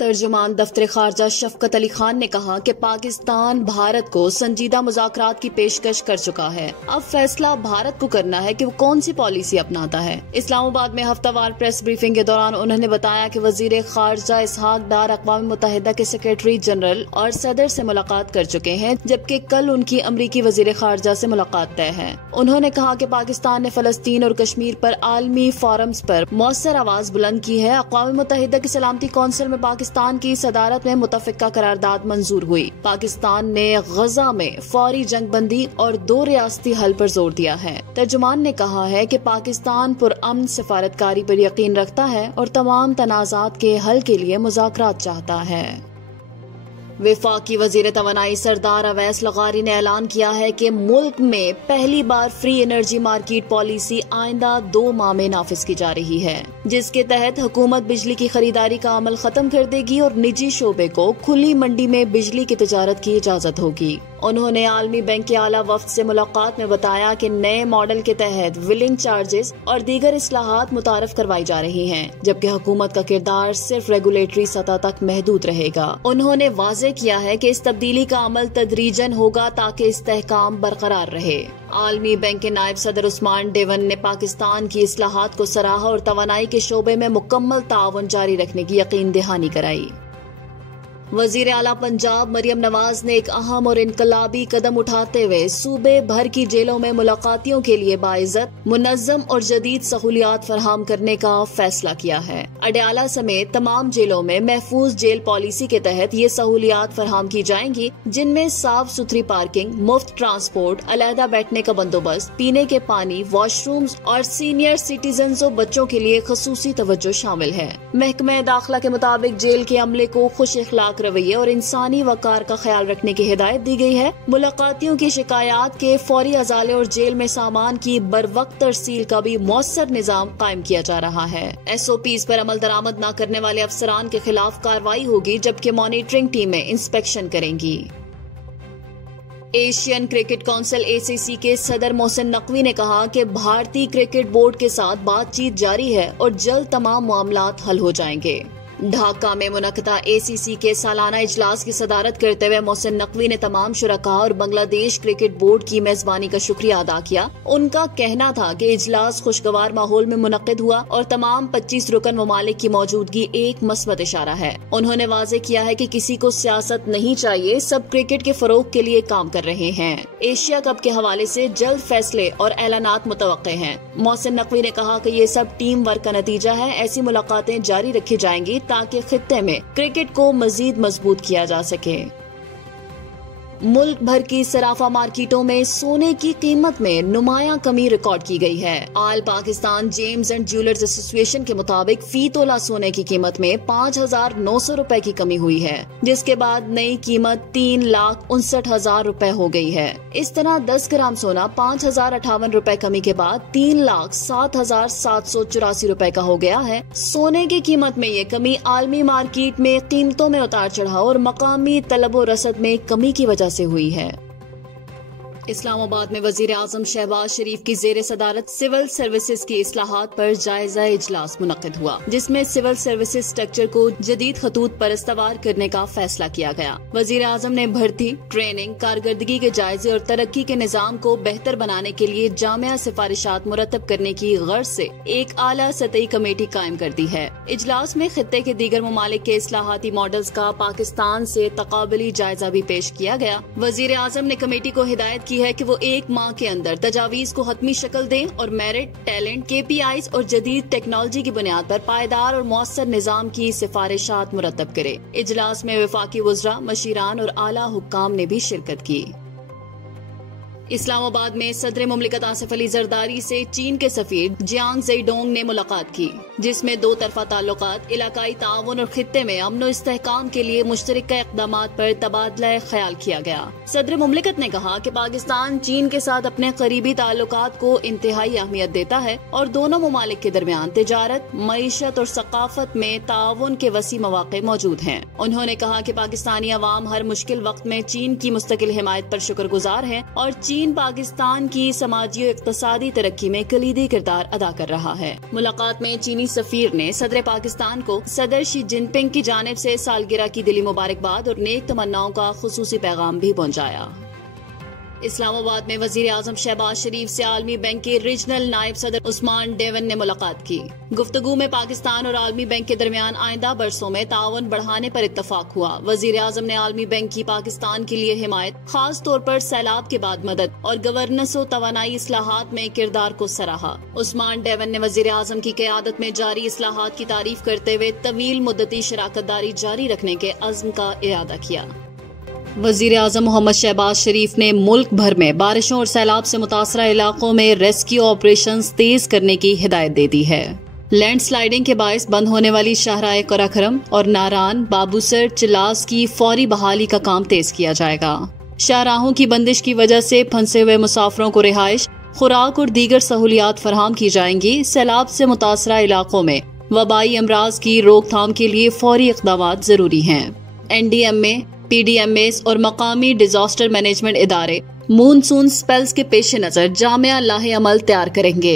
तर्जुमान दफ्तर खारजा शफकत अली खान ने कहा कि पाकिस्तान भारत को संजीदा मुज़ाकरात की पेशकश कर चुका है। अब फैसला भारत को करना है कि वो कौन सी पॉलिसी अपनाता है। इस्लामाबाद में हफ्तावार प्रेस ब्रीफिंग के दौरान उन्होंने बताया कि वजीर खारजा इसहाक डार अक़वाम मुत्तहिदा के सेक्रेटरी जनरल और सदर से मुलाकात कर चुके हैं, जबकि कल उनकी अमरीकी वजीर खारजा से मुलाकात तय है। उन्होंने कहा कि पाकिस्तान ने फलस्तीन और कश्मीर पर आलमी फोरम्स पर मौसर आवाज बुलंद की है। अक़वाम मुत्तहिदा की सलामती कौंसिल में पाकिस्तान की सदारत में मुतफ़िका करारदाद मंजूर हुई। पाकिस्तान ने गजा में फौरी जंगबंदी और 2 रियासती हल पर जोर दिया है। तर्जुमान ने कहा है कि पाकिस्तान पुरअमन सफारतकारी पर यकीन रखता है और तमाम तनाज़ात के हल के लिए मुज़ाकरात चाहता है। वफाकी वजीर तवानाई सरदार अवैस लगारी ने ऐलान किया है कि मुल्क में पहली बार फ्री एनर्जी मार्केट पॉलिसी आइंदा 2 माह में नाफिज की जा रही है, जिसके तहत हुकूमत बिजली की खरीदारी का अमल खत्म कर देगी और निजी शोबे को खुली मंडी में बिजली की तिजारत की इजाजत होगी। उन्होंने आलमी बैंक के आला वफ्द से मुलाकात में बताया कि नए मॉडल के तहत विलिंग चार्जेस और दीगर इस्लाहात मुतारफ करवाई जा रही हैं, जबकि हुकूमत का किरदार सिर्फ रेगुलेटरी सतह तक महदूद रहेगा। उन्होंने वाज़ेह किया है कि इस तब्दीली का अमल तदरीजन होगा ताकि इस्तेहकाम बरकरार रहे। आलमी बैंक के नायब सदर उस्मान डेवन ने पाकिस्तान की इस्लाहात को सराहा और तवानाई के शोबे में मुकम्मल ताउन जारी रखने की यकीन दहानी कराई। वजीर आला पंजाब मरियम नवाज ने एक अहम और इनकलाबी कदम उठाते हुए सूबे भर की जेलों में मुलाकातियों के लिए बाइज्जत, मुनज़्ज़म और जदीद सहूलियात फराहम करने का फैसला किया है। अडयाला समेत तमाम जेलों में महफूज जेल पॉलिसी के तहत ये सहूलियात फराहम की जाएंगी, जिनमें साफ सुथरी पार्किंग, मुफ्त ट्रांसपोर्ट, अलहदा बैठने का बंदोबस्त, पीने के पानी, वॉशरूम्स और सीनियर सिटीजन्स और बच्चों के लिए खसूसी तवज्जो शामिल है। महकमा दाखिला के मुताबिक जेल के अमले को खुश इखलाक रवैये और इंसानी वकार का ख्याल रखने की हिदायत दी गई है। मुलाकातियों की शिकायत के फौरी अजाले और जेल में सामान की बरवक्त तरसील का भी मौसर निजाम कायम किया जा रहा है। SOPs पर अमल दरामद न करने वाले अफसरान के खिलाफ कार्रवाई होगी, जबकि मॉनिटरिंग टीमें इंस्पेक्शन करेंगी। एशियन क्रिकेट काउंसिल ACC के सदर मोहसिन नकवी ने कहा कि भारतीय क्रिकेट बोर्ड के साथ बातचीत जारी है और जल्द तमाम मामलात हल हो जाएंगे। ढाका में मुनक़दा ACC के सालाना इजलास की सदारत करते हुए मोहसिन नकवी ने तमाम शुरका और बांग्लादेश क्रिकेट बोर्ड की मेजबानी का शुक्रिया अदा किया। उनका कहना था कि इजलास खुशगवार माहौल में मुनक़िद हुआ और तमाम 25 रुकन ममालिक की मौजूदगी एक मस्बत इशारा है। उन्होंने वाज़ेह किया है कि किसी को सियासत नहीं चाहिए, सब क्रिकेट के फरोग के लिए काम कर रहे हैं। एशिया कप के हवाले से जल्द फैसले और ऐलानात मुतवक्के हैं। मोहसिन नकवी ने कहा कि ये सब टीम वर्क का नतीजा है। ऐसी मुलाकातें जारी रखी जाएंगी ताकि खित्ते में क्रिकेट को मजीद मजबूत किया जा सके। मुल्क भर की सराफा मार्केटों में सोने की कीमत में नुमायां कमी रिकॉर्ड की गई है। All Pakistan gems and jewellers association के मुताबिक फी तोला सोने की कीमत में 5,900 रुपए की कमी हुई है, जिसके बाद नई कीमत 3,59,000 रुपए हो गई है। इस तरह 10 ग्राम सोना 5,058 रुपए कमी के बाद 3,07,784 रुपए का हो गया है। सोने की कीमत में ये कमी आलमी मार्केट में कीमतों में उतार चढ़ाव और मकामी तलब व रसद में कमी की वजह से हुई है। इस्लामाबाद में वजीर आजम शहबाज शरीफ की जेर सदारत सिविल सर्विसेज की इस्लाहात पर जायजा इजलास मुनक़िद हुआ, जिसमें सिविल सर्विसेज स्ट्रक्चर को जदीद खतूत पर इस्तवार करने का फैसला किया गया। वजीर आजम ने भर्ती, ट्रेनिंग, कारकर्दगी के जायजे और तरक्की के निजाम को बेहतर बनाने के लिए जामिया सिफारिशात मुरतब करने की गर्ज से एक आला सतही कमेटी कायम कर दी है। इजलास में खित्ते के दीगर ममालिक के इस्लाहाती मॉडल्स का पाकिस्तान से तकाबली जायजा भी पेश किया गया। वजीर आजम ने कमेटी को हिदायत की है कि वो 1 माह के अंदर तजावीज को हतमी शक्ल दें और मेरिट, टैलेंट, KPIs और जदीद टेक्नोलॉजी की बुनियाद पर पायदार और मौसर निजाम की सिफारिशात मुरतब करे। इजलास में वफाकी वज़रा, मशीरान और आला हुक्काम ने भी शिरकत की। इस्लामाबाद में सदर मुमलिकत आसिफ अली जरदारी से चीन के सफीर जियांग ज़ेडोंग ने मुलाकात की, जिसमें 2 तरफा ताल्लुकात, इलाकाई ताउन और खित्ते में अमन और इस्तेहकाम के लिए मुश्तरका इक़दामात पर तबादला ख्याल किया गया। सदर मुमलिकत ने कहा कि पाकिस्तान चीन के साथ अपने करीबी ताल्लुकात को इंतहाई अहमियत देता है और दोनों ममालिक के दरमियान तिजारत, मईशत और सकाफत में ताउन के वसी मौक़े मौजूद हैं। उन्होंने कहा कि पाकिस्तानी अवाम हर मुश्किल वक्त में चीन की मुस्तकिल हिमायत पर शुक्रगुजार है और चीन चीन पाकिस्तान की समाजी और इक्तसादी तरक्की में कलीदी किरदार अदा कर रहा है। मुलाकात में चीनी सफीर ने सदर पाकिस्तान को सदर शी जिनपिंग की जानिब से सालगिरह की दिली मुबारकबाद और नेक तमन्नाओं का खुसूसी पैगाम भी पहुंचाया। इस्लामाबाद में वजीर आजम शहबाज शरीफ से आलमी बैंक के रीजनल नायब सदर उस्मान डेवन ने मुलाकात की। गुफ्तगू में पाकिस्तान और आलमी बैंक के दरमियान आइंदा बरसों में ताउन बढ़ाने पर इत्तफाक हुआ। वजीर आजम ने आलमी बैंक की पाकिस्तान के लिए हिमायत, खास तौर पर सैलाब के बाद मदद और गवर्नेंस और तवानाई इस्लाहात में किरदार को सराहा। उस्मान डेवन ने वजीर आजम की क़यादत में जारी इस्लाहात की तारीफ करते हुए तवील मुद्दती शराकतदारी जारी रखने के अज़्म का इरादा किया। वजीर आजम मोहम्मद शहबाज शरीफ ने मुल्क भर में बारिशों और सैलाब से मुतासरा इलाकों में रेस्क्यू ऑपरेशंस तेज करने की हिदायत दे दी है। लैंडस्लाइडिंग के बायस बंद होने वाली शाहराए कराखरम और नारान, बाबूसर, चिलास की फौरी बहाली का काम तेज किया जाएगा। शाहराहों की बंदिश की वजह से फंसे हुए मुसाफिरों को रिहाइश, खुराक और दीगर सहूलियात फराहम की जाएंगी। सैलाब से मुतासरा इलाकों में वबाई अमराज की रोकथाम के लिए फौरी इक़दाम जरूरी हैं। NDMA, PDMAs और मकामी डिजास्टर मैनेजमेंट इदारे मूनसून स्पेल्स के पेश नजर जामिया लाहे अमल तैयार करेंगे।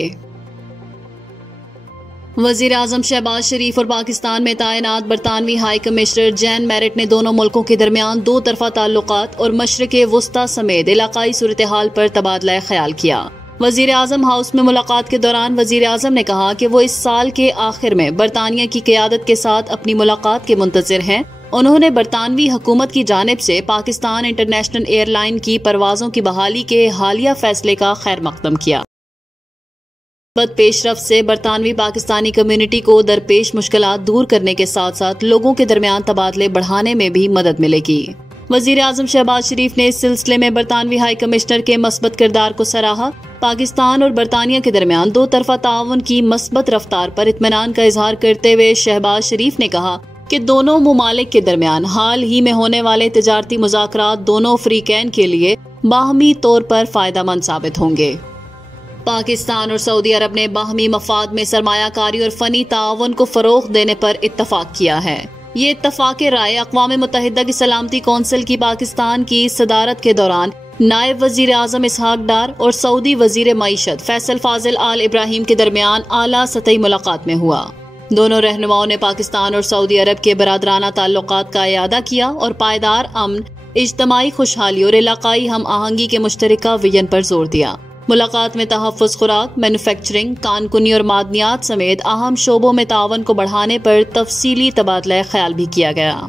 वजीर आजम शहबाज शरीफ और पाकिस्तान में तैनात बरतानवी हाई कमिश्नर जैन मैरिट ने दोनों मुल्कों के दरमियान दो तरफा ताल्लुकात और मशरिक़ वुस्ता समेत इलाकाई सूरत हाल पर तबादला ख्याल किया। वजीर आजम हाउस में मुलाकात के दौरान वजीर आजम ने कहा कि वो इस साल के आखिर में बरतानिया की क़यादत के साथ अपनी मुलाकात के मुंतज़िर हैं। उन्होंने बरतानवी हुकूमत की जानिब से पाकिस्तान इंटरनेशनल एयरलाइन की परवाजों की बहाली के हालिया फैसले का खैर मकदम किया। पेशरफ से बरतानवी पाकिस्तानी कम्युनिटी को दरपेश मुश्किलात दूर करने के साथ साथ लोगों के दरमियान तबादले बढ़ाने में भी मदद मिलेगी। वजीर आजम शहबाज शरीफ ने इस सिलसिले में बरतानवी हाई कमिश्नर के मस्बत किरदार को सराहा। पाकिस्तान और बरतानिया के दरमियान दो तरफा ताउन की मस्बत रफ्तार पर इत्मीनान का इजहार करते हुए शहबाज शरीफ ने कहा कि दोनों मुमालिक के दरमियान हाल ही में होने वाले तिजारती मुज़ाकरात दोनों फ्रीकैन के लिए बाहमी तौर पर फायदेमंद साबित होंगे। पाकिस्तान और सऊदी अरब ने बाहमी मफाद में सरमायाकारी और फनी ताउन को फरोग देने पर इत्तफाक किया है। ये इत्तफाक राय अक़वाम मुत्तहिदा की सलामती कौंसिल की पाकिस्तान की सदारत के दौरान नायब वजीर आजम इसहाक डार और सऊदी वजीर मईशत फैसल फाजिल आल इब्राहिम के दरमियान आला सतही मुलाकात में हुआ। दोनों रहनुमाओं ने पाकिस्तान और सऊदी अरब के बरादराना ताल्लुकात का इयादा किया और पायदार अमन, इज्तमाई खुशहाली और इलाकाई हम आहंगी के मुश्तरका विजन पर जोर दिया। मुलाकात में तहफ़्फ़ुज़ खुराक, मैन्युफैक्चरिंग, कानकुनी और मादनियात समेत अहम शोबों में तावन को बढ़ाने पर तफसीली तबादला ख्याल भी किया गया।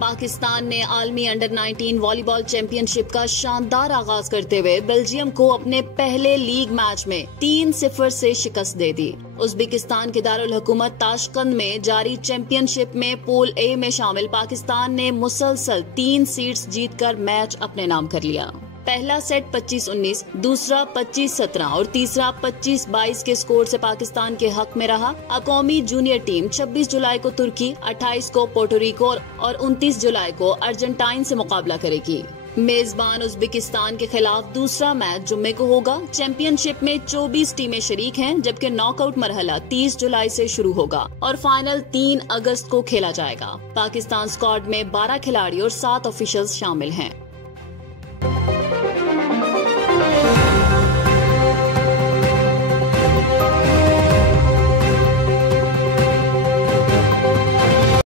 पाकिस्तान ने आलमी अंडर-19 वॉलीबॉल चैंपियनशिप का शानदार आगाज करते हुए बेल्जियम को अपने पहले लीग मैच में 3-0 से शिकस्त दे दी। उज़्बेकिस्तान के दारुल हुकूमत ताशकंद में जारी चैंपियनशिप में पूल ए में शामिल पाकिस्तान ने मुसलसल 3 सीड्स जीतकर मैच अपने नाम कर लिया। पहला सेट 25-19, दूसरा 25-17 और तीसरा 25-22 के स्कोर से पाकिस्तान के हक में रहा। अक़वामी जूनियर टीम 26 जुलाई को तुर्की, 28 को पोर्टोरिको और 29 जुलाई को अर्जेंटाइन से मुकाबला करेगी। मेजबान उज़्बेकिस्तान के खिलाफ दूसरा मैच जुम्मे को होगा। चैंपियनशिप में 24 टीमें शरीक हैं, जबकि नॉकआउट मरहला 30 जुलाई से शुरू होगा और फाइनल 3 अगस्त को खेला जाएगा। पाकिस्तान स्क्वाड में 12 खिलाड़ी और 7 ऑफिशियल्स शामिल हैं।